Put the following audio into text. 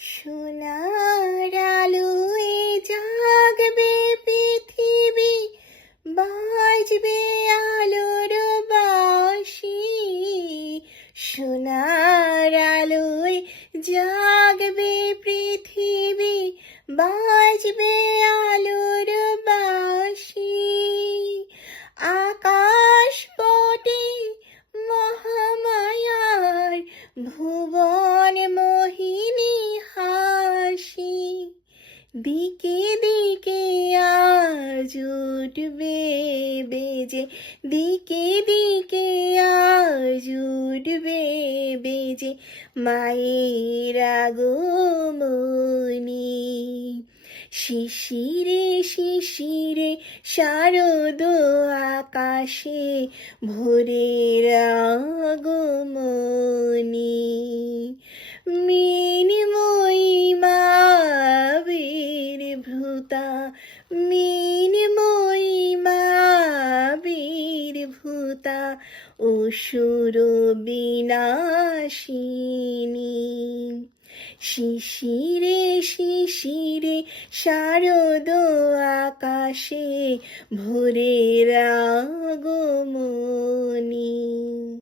সোনার আলোয় জাগবে পৃথিবী, বাজবে আলোর বাঁশি। সোনার আলোয় জাগবে পৃথিবী, বাজবে আলোর বাঁশি। আকাশ পটে মহামায়ার ভুবন মোহিনী হাসি। দিকে দিকে আজ উঠবে বেজে, দিকে দিকে আজ উঠবে বেজে মায়ের আগমনী। শিশিরে শিশিরে শারদ আকাশে ভোরের আগমনী। মিনময়ী মা বীরভূতা, মিনময়ী মা বীরভূতা, অসুর বিনাশিনী। শিশিরে শিশিরে শারদ আকাশে ভোরের আগমনী।